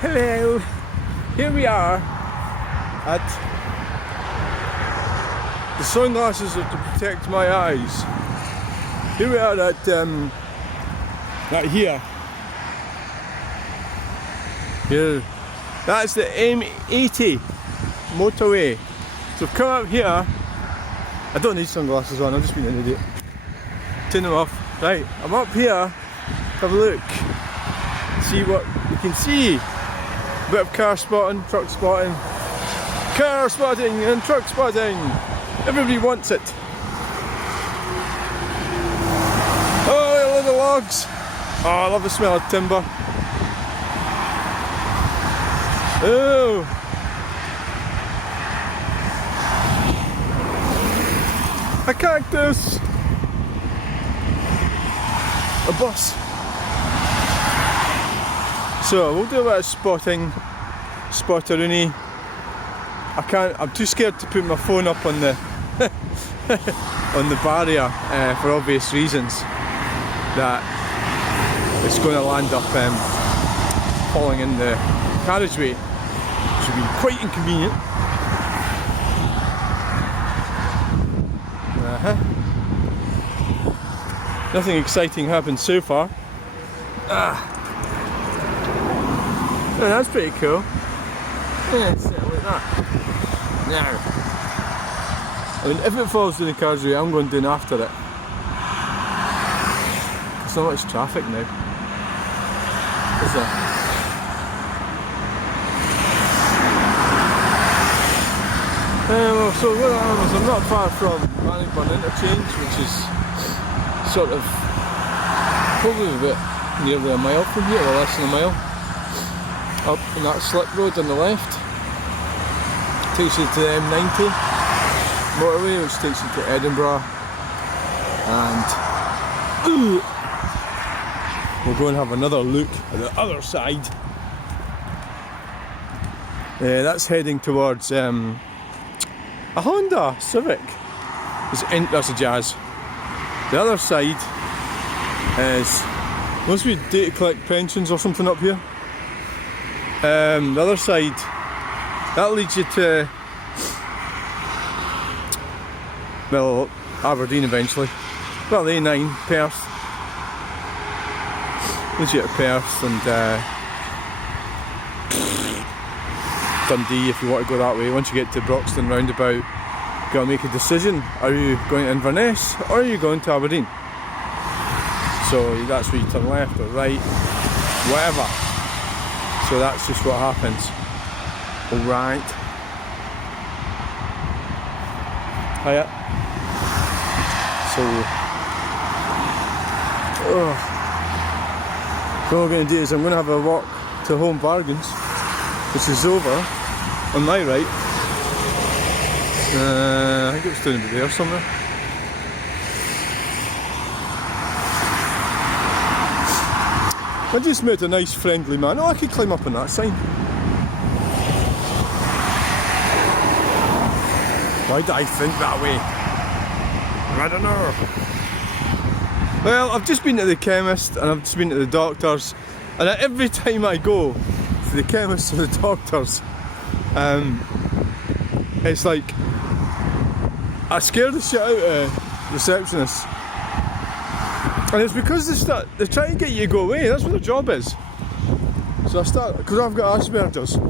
Hello, here we are at the sunglasses are to protect my eyes. Here we are at right here. Here, that's the M80 motorway. So I've come out here. I don't need sunglasses on, I'm just being an idiot. Turn them off. Right, I'm up here. Have a look. See what you can see. Bit of car spotting, truck spotting. Car spotting and truck spotting. Everybody wants it. Oh, I love the logs. Oh, I love the smell of timber. Oh. A cactus. A bus. So we'll do a bit of spotteroony. I'm too scared to put my phone up on the on the barrier for obvious reasons. That it's going to land up falling in the carriageway, which would be quite inconvenient. Nothing exciting happened so far. Oh, that's pretty cool. Yeah, set it like that. Now, I mean, if it falls in the carriageway, I'm going down after it. There's not much traffic now, is there? Well, so what happens, I'm not far from Pirnhall interchange, which is sort of probably about nearly a mile from here, or less than a mile. Up in that slip road on the left. Takes you to the M80 motorway, which takes you to Edinburgh. And we'll go and have another look at the other side. That's heading towards a Honda Civic. That's a Jazz. The other side is, must be data collect pensions or something up here. The other side, that leads you to, well, Aberdeen eventually. Well, the A9, Perth. Leads you to Perth and Dundee if you want to go that way. Once you get to Broxton roundabout, you've got to make a decision. Are you going to Inverness or are you going to Aberdeen? So that's where you turn left or right, whatever. So that's just what happens. Alright. Hiya. So what I'm going to do is I'm going to have a walk to Home Bargains, which is over on my right. I think it was down over there somewhere. I just met a nice friendly man. Oh, I could climb up on that sign. Why did I think that way? I don't know. Well, I've just been to the chemist and I've just been to the doctors, and every time I go to the chemist or the doctors, it's like I scare the shit out of receptionists. And it's because they try to get you to go away. That's what their job is. So because I've got Asperger's,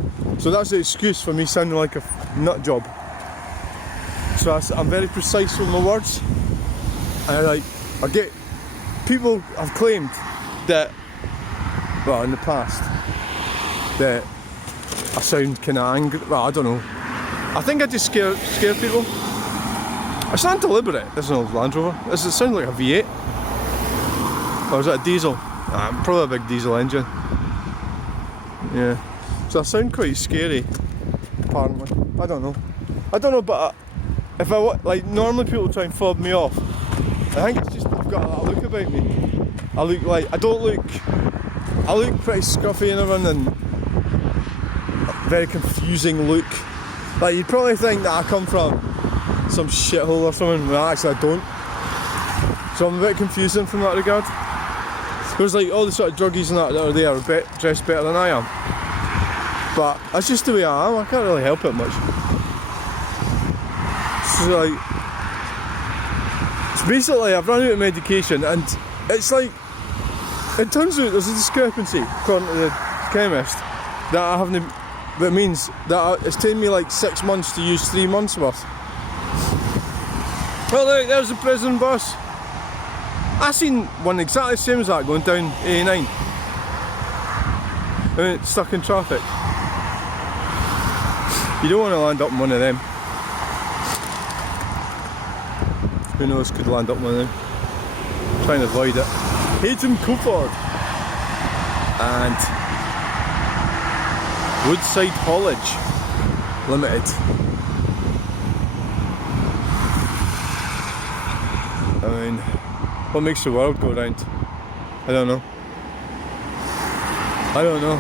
so that's the excuse for me sounding like a nut job. So I'm very precise with my words, and people have claimed that, well, in the past, that I sound kind of angry. Well, I don't know. I think I just scare people. I sound deliberate. This is an old Land Rover. Does it sound like a V8? Or is that a diesel? Probably a big diesel engine. Yeah. So I sound quite scary, apparently. I don't know, but if normally people try and fob me off. I think it's just I've got that look about me. I look pretty scruffy and everything, and a very confusing look. Like, you'd probably think that I come from some shithole or something, but actually I don't. So I'm a bit confusing from that regard. There's like all the sort of druggies and that are there, dressed better than I am. But that's just the way I am. I can't really help it much. So like, it's basically I've run out of medication, and it's like, it turns out there's a discrepancy according to the chemist that I haven't. That means that it's taken me like 6 months to use 3 months worth. Well, look, there's the prison bus. I seen one exactly the same as that going down A9. And it's stuck in traffic. You don't want to land up in one of them. Who knows, could land up in one of them. Trying to avoid it. Hayton Coulford and Woodside Haulage Limited. I mean, what makes the world go round? I don't know. I don't know.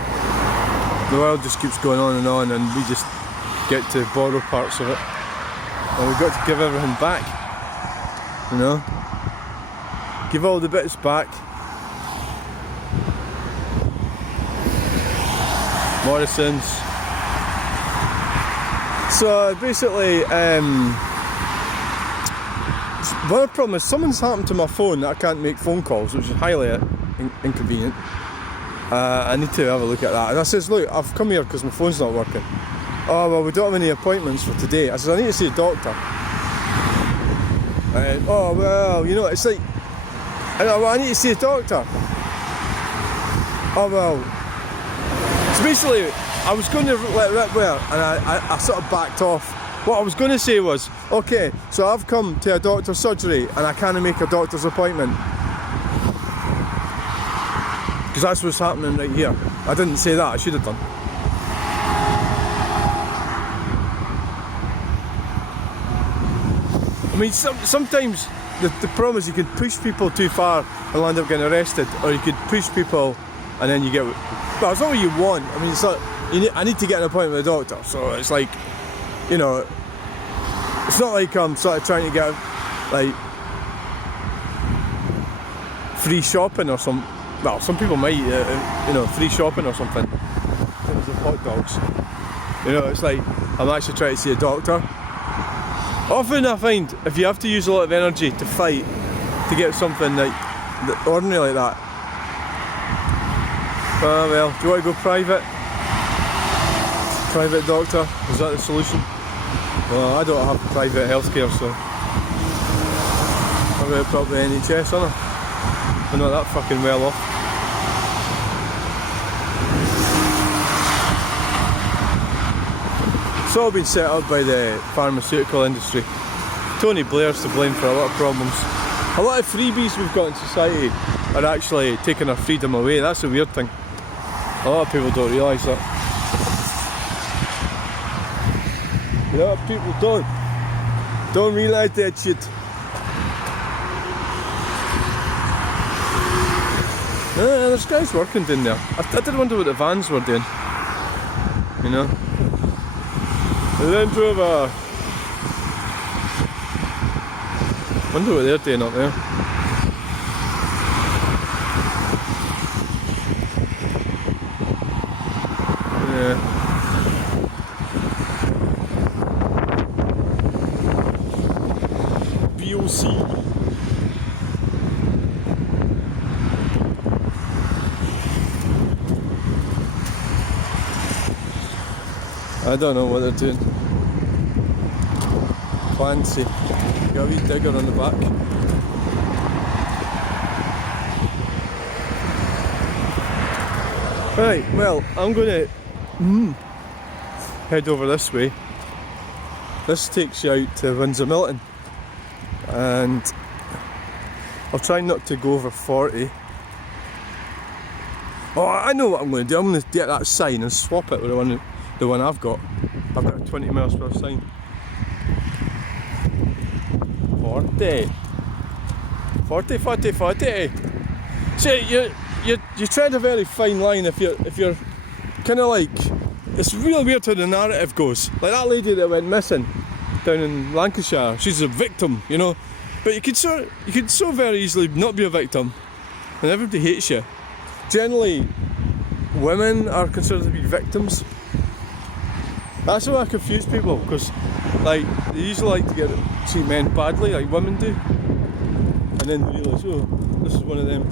The world just keeps going on, and we just get to borrow parts of it. And we've got to give everything back. You know? Give all the bits back. Morrison's. So basically, one problem is something's happened to my phone that I can't make phone calls, which is highly inconvenient. I need to have a look at that. And I says, look, I've come here because my phone's not working. Oh, well, we don't have any appointments for today. I says, I need to see a doctor. And, oh, well, you know, it's like, I need to see a doctor. Oh, well. So basically, I was going to let Rip wear, and I sort of backed off. What I was going to say was, okay, so I've come to a doctor's surgery and I can't make a doctor's appointment. Because that's what's happening right here. I didn't say that, I should have done. I mean, sometimes the problem is you can push people too far and end up getting arrested, or you could push people and then you get... Well, it's not what you want. I mean, it's not... I need to get an appointment with a doctor, so it's like, you know, it's not like I'm sort of trying to get, like, free shopping or some... Well, some people might, you know, free shopping or something. In terms of hot dogs. You know, it's like, I'm actually trying to see a doctor. Often I find, if you have to use a lot of energy to fight, to get something like, ordinary like that. Well, do you want to go private? Private doctor? Is that the solution? Well, I don't have private healthcare, so... I've got probably NHS, aren't I? I'm not that fucking well off. It's all been set up by the pharmaceutical industry. Tony Blair's to blame for a lot of problems. A lot of freebies we've got in society are actually taking our freedom away. That's a weird thing. A lot of people don't realise that. A lot of people don't realise that shit. There's guys working down there. I did wonder what the vans were doing. You know? The Land Rover. Wonder what they're doing up there. Yeah. BOC. I don't know what they're doing. Fancy. Got a wee digger on the back. Right, well, I'm going to head over this way. This takes you out to Windsor Milton. And I'll try not to go over 40. Oh, I know what I'm going to do. I'm going to get that sign and swap it with the one I've got. I've got a 20 miles per hour sign. 40. See, you tread a very fine line if you're kind of like, it's real weird how the narrative goes. Like that lady that went missing down in Lancashire, she's a victim, you know. But you could so very easily not be a victim, and everybody hates you. Generally, women are considered to be victims. That's why I confuse people, because like they usually like to treat men badly, like women do, and then they realise, oh, this is one of them.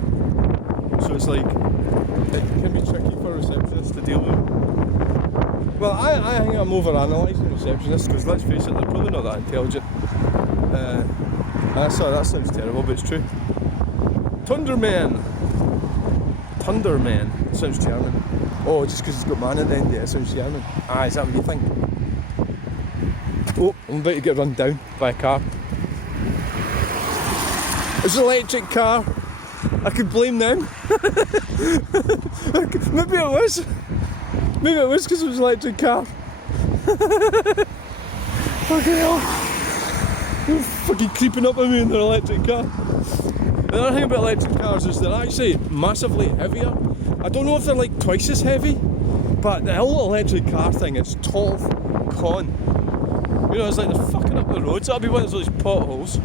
So it's like it can be tricky for receptionists to deal with. Well, I think I'm over-analysing receptionists, because let's face it, they're probably not that intelligent. That sounds terrible, but it's true. Thunderman. Sounds German. Oh, just because he's got man at the end, yeah, it sounds German. Ah, is that what you think? Oh, I'm about to get run down by a car. It's an electric car. I could blame them. Maybe it was. Maybe it was because it was an electric car. Fucking hell. They're fucking creeping up on me in their electric car. The other thing about electric cars is they're actually massively heavier. I don't know if they're like twice as heavy, but the whole electric car thing is total con. You know, it's like they're fucking up the roads. That'll be one of those potholes.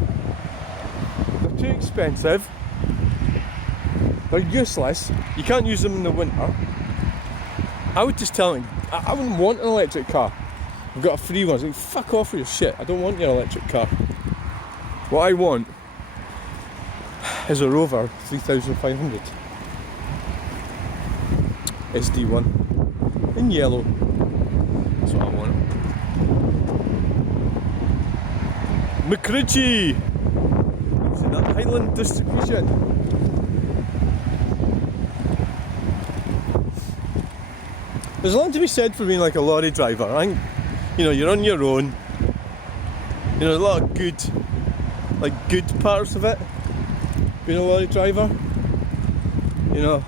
They're too expensive. They're useless. You can't use them in the winter. I would just tell them, I wouldn't want an electric car. I've got a free one. It's like, fuck off with your shit. I don't want your electric car. What I want is a Rover 3500 SD1 in yellow. That's what I want. McRitchie! See that Highland distribution. There's a lot to be said for being like a lorry driver. I think, you know, you're on your own. You know, there's a lot of good parts of it. Being a lorry driver, you know.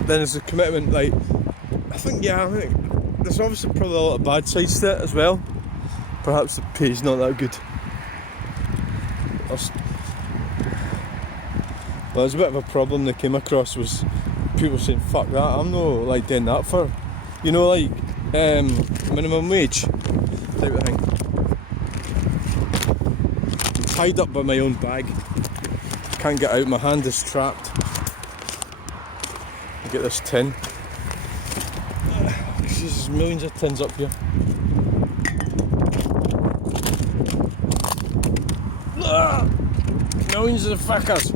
Then there's a commitment, like, I think there's obviously probably a lot of bad sides to it as well. Perhaps the pay's not that good. Well, there's a bit of a problem that came across was people saying, fuck that, I'm not like doing that for, you know, like minimum wage type of thing. I'm tied up by my own bag, can't get out, my hand is trapped. Get this tin. There's millions of tins up here. Millions of fuckers.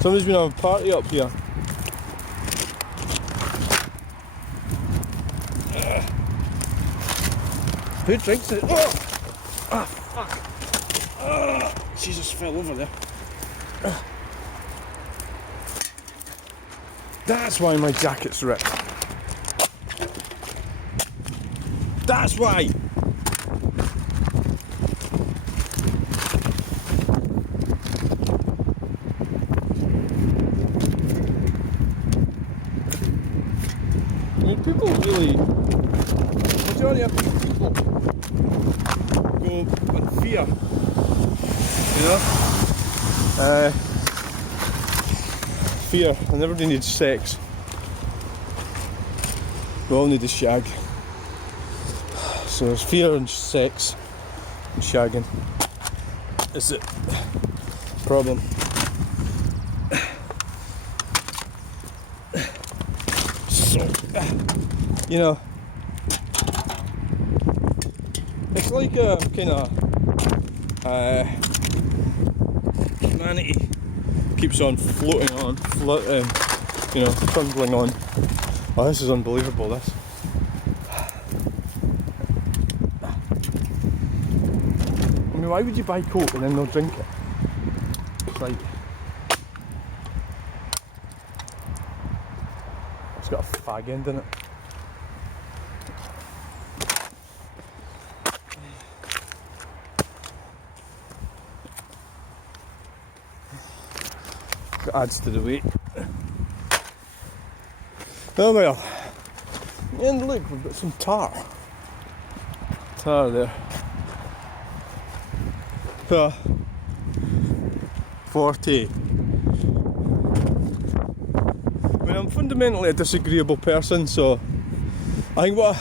Somebody's been having a party up here. Who drinks it? Ah, fuck. Jesus, fell over there. That's why my jacket's ripped. That's why. I mean, people really, majority of people go on fear, you know? Fear, and everybody needs sex. We all need a shag. So there's fear and sex and shagging. Is the problem. So, you know, it's like a kind of humanity keeps on floating on, you know, trundling on. Oh, this is unbelievable, this. I mean, why would you buy Coke and then not drink it? It's like, it's got a fag end in it. It adds to the weight. Oh well. And look, we've got some tar. Tar there. So 40. I mean, I'm fundamentally a disagreeable person, so I think what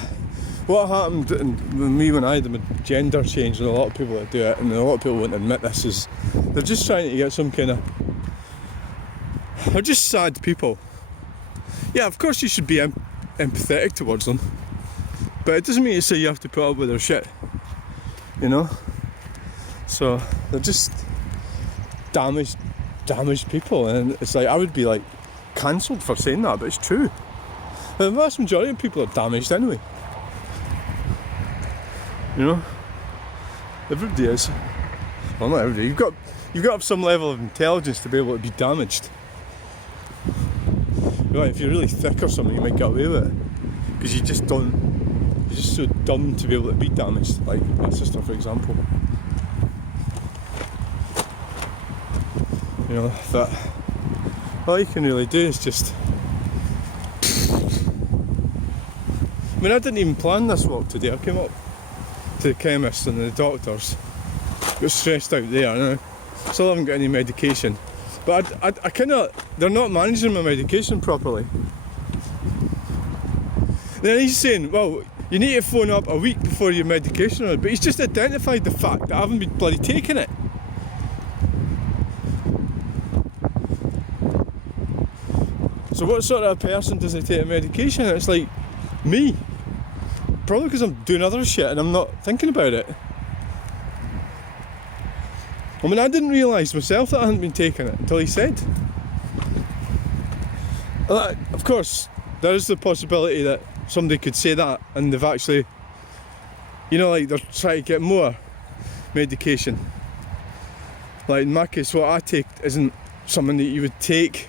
happened with me when I had my gender change, and a lot of people that do it, and a lot of people won't admit this, is they're just trying to get some kind of, they're just sad people. Yeah, of course you should be empathetic towards them, but it doesn't mean to say you have to put up with their shit, you know. So they're just damaged people, and it's like, I would be like cancelled for saying that, but it's true. The vast majority of people are damaged anyway, you know. Everybody is. Well, not everybody. You've got to have some level of intelligence to be able to be damaged. Right, if you're really thick or something, you might get away with it, because you're just so dumb to be able to be damaged, like my sister, for example. You know, that all you can really do is just... I mean, I didn't even plan this walk today. I came up to the chemist and the doctors, got stressed out there, you know. Still haven't got any medication, but I kind of, they're not managing my medication properly. Then he's saying, well, you need to phone up a week before your medication, but he's just identified the fact that I haven't been bloody taking it. So what sort of a person doesn't take a medication? It's like me. Probably because I'm doing other shit and I'm not thinking about it. I mean, I didn't realise myself that I hadn't been taking it until he said. Of course, there is the possibility that somebody could say that and they've actually, you know, like they're trying to get more medication. Like in my case, what I take isn't something that you would take.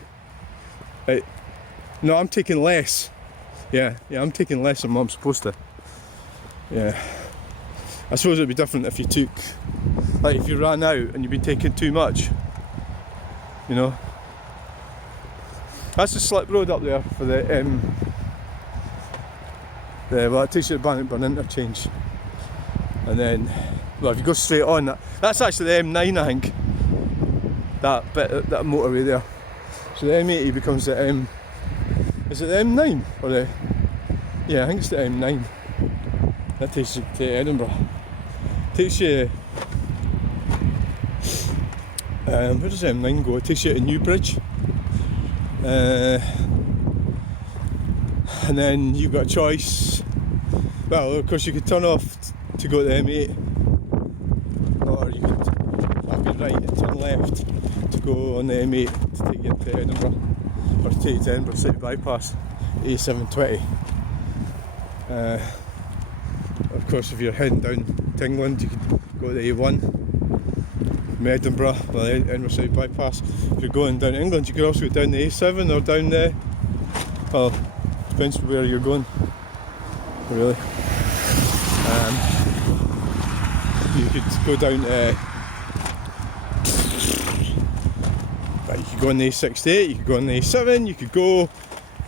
Like, no, I'm taking less. Yeah, I'm taking less than what I'm supposed to. Yeah. I suppose it'd be different if you took, like if you ran out and you've been taking too much, you know. That's the slip road up there for well, it takes you to Bannockburn interchange. And then, well, if you go straight on, that's actually the M9, I think. That bit, that motorway there. So the M80 becomes the is it the M9 or the? Yeah, I think it's the M9. That takes you to Edinburgh. Takes you. Where does M9 go? It takes you to Newbridge. And then you've got a choice. Well, of course, you could turn off to go to the M8, or you could have your right and turn left to go on the M8 to take you into Edinburgh, or to take you to Edinburgh City Bypass, A720. Of course, if you're heading down to England, you could go to the A1 from Edinburgh, well, Edinburgh City Bypass. If you're going down to England, you could also go down the A7 or down the, well, depends where you're going, really. You could go down to, you could go on the A68, you could go on the A7, you could go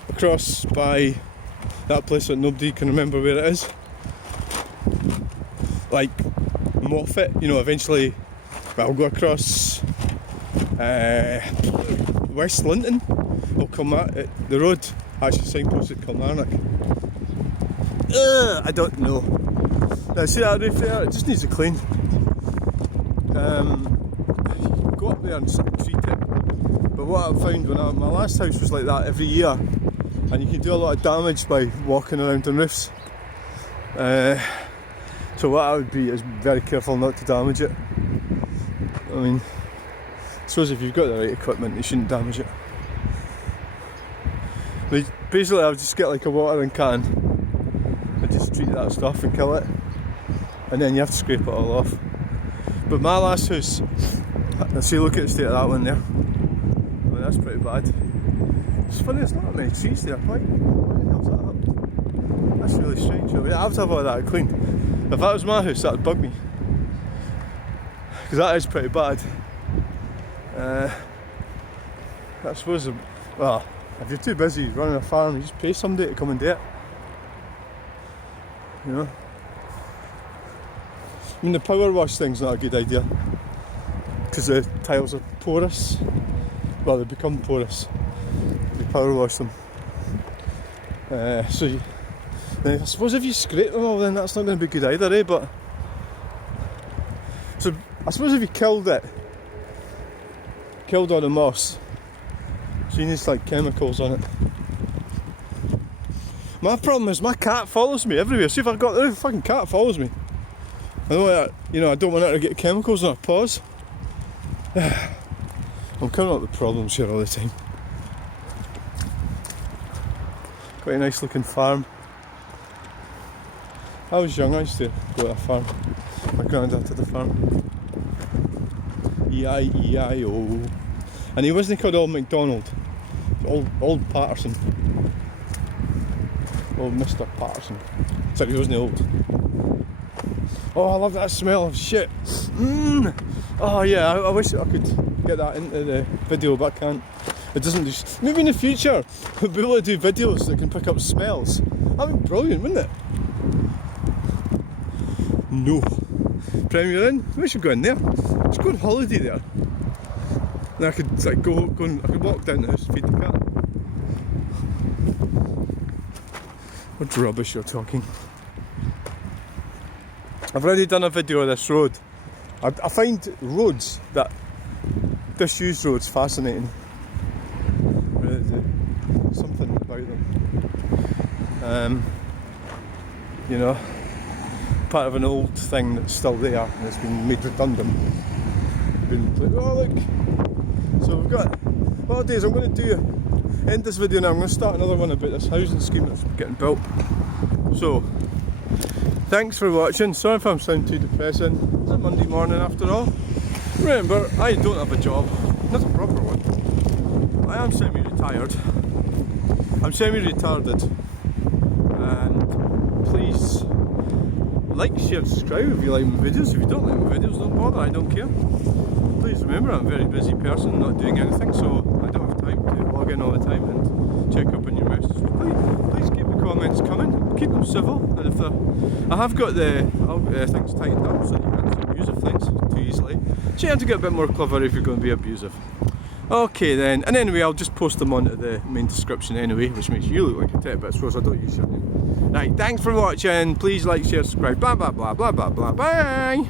across by that place that nobody can remember where it is, like Moffat, you know, eventually, well, go across West Linton, or the road actually signposted Kilmarnock. I don't know. Now see that roof there, it just needs a clean. You can go up there and sort of treat it, but what I found when my last house was like that every year, and you can do a lot of damage by walking around on roofs. So what I would be is very careful not to damage it. I mean, I suppose if you've got the right equipment, you shouldn't damage it. Basically, I would just get like a watering can and just treat that stuff and kill it, and then you have to scrape it all off. But my last house, see, look at the state of that one there. I mean, that's pretty bad. It's funny, there's not that many trees there. Why the hell's that up? That's really strange. I mean, I have to have all that cleaned. If that was my house, that would bug me, because that is pretty bad. I suppose, well, if you're too busy running a farm, you just pay somebody to come and do it. You know? I mean, the power wash thing's not a good idea, because the tiles are porous. Well, they become porous. You power wash them. I suppose if you scrape them all, then that's not going to be good either, eh? But so I suppose if you killed all the moss, so you need like chemicals on it. My problem is my cat follows me everywhere. See if I've got the fucking cat follows me. I don't want her, you know, I don't want her to get chemicals on her paws. I'm coming up with problems here all the time. Quite a nice looking farm. I was young, I used to go to a farm. My granddad had a farm. E-I-E-I-O. And he wasn't called Old MacDonald. Old Patterson. Old Mr. Patterson. Except he wasn't old. Oh, I love that smell of shit. Oh yeah, I wish I could get that into the video, but I can't. It doesn't just. Maybe in the future we'll be able to do videos that can pick up smells. That'd be brilliant, wouldn't it? No. Premier Inn? We should go in there. Let's go on holiday there. And I could like go and I could walk down the house and feed the cat. What rubbish you're talking. I've already done a video of this road. I find roads that disused roads fascinating. Really do. Something about them. You know, part of an old thing that's still there and it's been made redundant. Oh look! So we've got, what it is, I'm going to do, end this video now, I'm going to start another one about this housing scheme that's getting built. So, thanks for watching. Sorry if I'm sounding too depressing. It's a Monday morning after all. Remember, I don't have a job, not a proper one. I am semi-retired. I'm semi-retarded. And please like, share, subscribe if you like my videos. If you don't like my videos, don't bother, I don't care. Please remember, I'm a very busy person, not doing anything, so I don't have time to log in all the time and check up on your messages. Please keep the comments coming, keep them civil, and if I have got the things tightened up so that you can't say abusive things too easily. So you have to get a bit more clever if you're going to be abusive. Okay then, and anyway, I'll just post them onto the main description anyway, which makes you look like a tit bit, suppose I don't use your name. Right, thanks for watching, please like, share, subscribe, blah blah blah blah blah blah, bye!